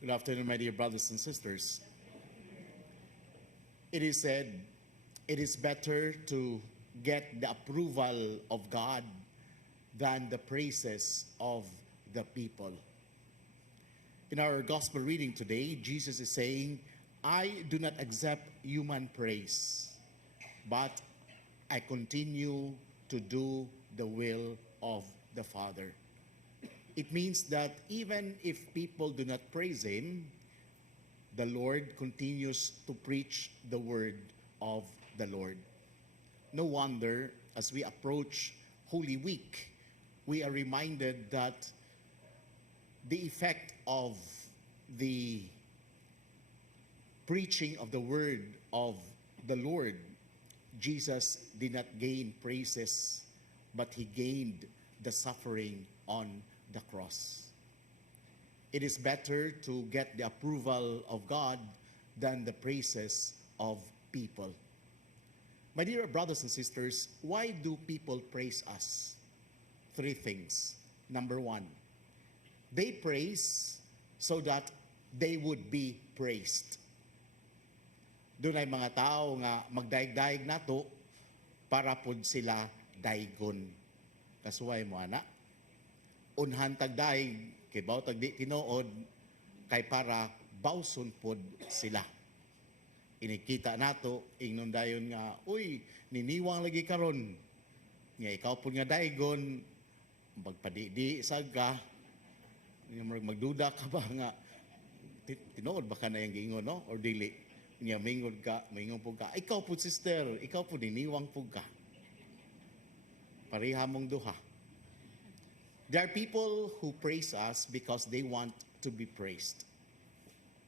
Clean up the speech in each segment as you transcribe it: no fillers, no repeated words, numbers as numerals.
Good afternoon, my dear brothers and sisters. It is said, it is better to get the approval of God than the praises of the people. In our gospel reading today, Jesus is saying, I do not accept human praise, but I continue to do the will of the Father. It means that even if people do not praise Him, the Lord continues to preach the word of the Lord. No wonder, as we approach Holy Week, we are reminded that the effect of the preaching of the word of the Lord, Jesus did not gain praises, but He gained the suffering on the cross. It is better to get the approval of God than the praises of people. My dear brothers and sisters, why do people praise us? Three things. Number one, they praise so that they would be praised. Doon ay mga tao nga magdaig-daig nato para pud sila daigon. Kasuway mo ana. Unhan tagdaig kay baw tagdi tinuod kay para bawson pod sila. Inikita nato ingnon dayon nga uy niniwang lagi karon. Nga ikaw pud nga daigon magpadidi sad ka. Magduda ka ba nga tinuod ba ka na yang giingon no or dili? Nga mingon po ka. Ikaw po sister, ikaw po niniwang po ka. Pareha mong duha. There are people who praise us because they want to be praised.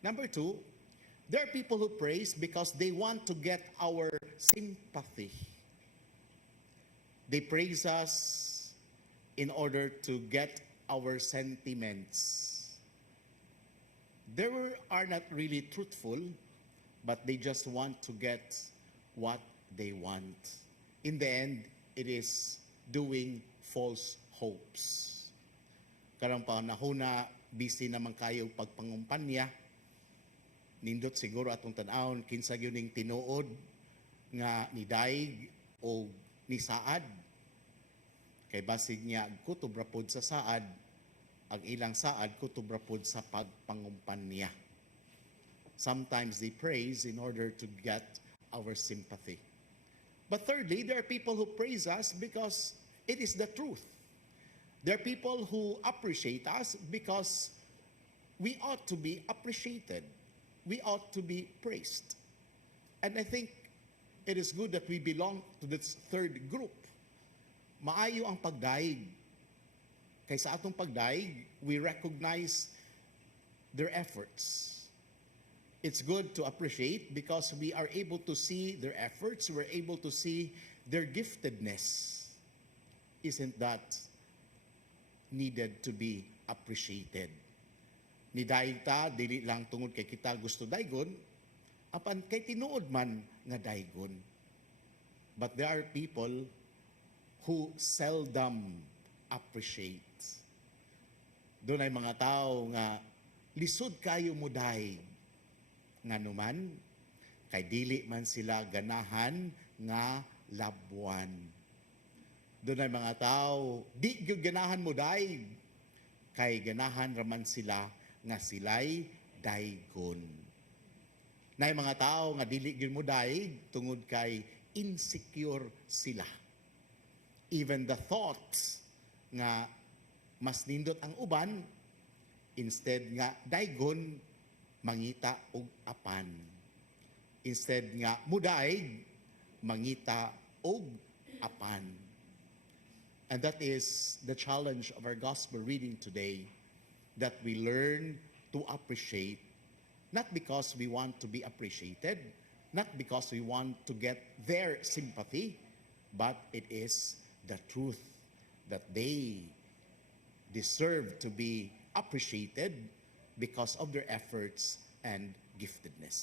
Number two, there are people who praise because they want to get our sympathy. They praise us in order to get our sentiments. They are not really truthful, but they just want to get what they want. In the end, it is doing false hopes. Karang panahon busy naman kayo pagpangumpanya, nindot siguro atong tan-awon kinsa gyud ning tinuod nga ni daig o ni saad. Kay basig niya kutob ra pod sa saad, ang ilang saad kutob ra pod sa pagpangumpanya. Sometimes they praise in order to get our sympathy. But thirdly, there are people who praise us because it is the truth. There are people who appreciate us because we ought to be appreciated. We ought to be praised. And I think it is good that we belong to this third group. Maayo ang pagdaig. Kaysa atong pagdaig, we recognize their efforts. It's good to appreciate because we are able to see their efforts, we're able to see their giftedness. Isn't that needed to be appreciated? Ni daig ta, dili lang tungod kay kita gusto daigon, apan kay tinuod man nga daigon. But there are people who seldom appreciate. Doon ay mga tao nga lisod kayo mo daig, nga numan, kay dili man sila ganahan nga labuan. Doon ay mga tao, di gyud ganahan mo daig, kay ganahan raman sila nga sila'y daigon. Nay mga tao nga dili gyud mo daig tungod kay insecure sila. Even the thoughts nga mas nindot ang uban, instead nga daigon, mangita og apan. Instead nga mudaig, mangita og apan. And that is the challenge of our gospel reading today, that we learn to appreciate, not because we want to be appreciated, not because we want to get their sympathy, but it is the truth that they deserve to be appreciated because of their efforts and giftedness.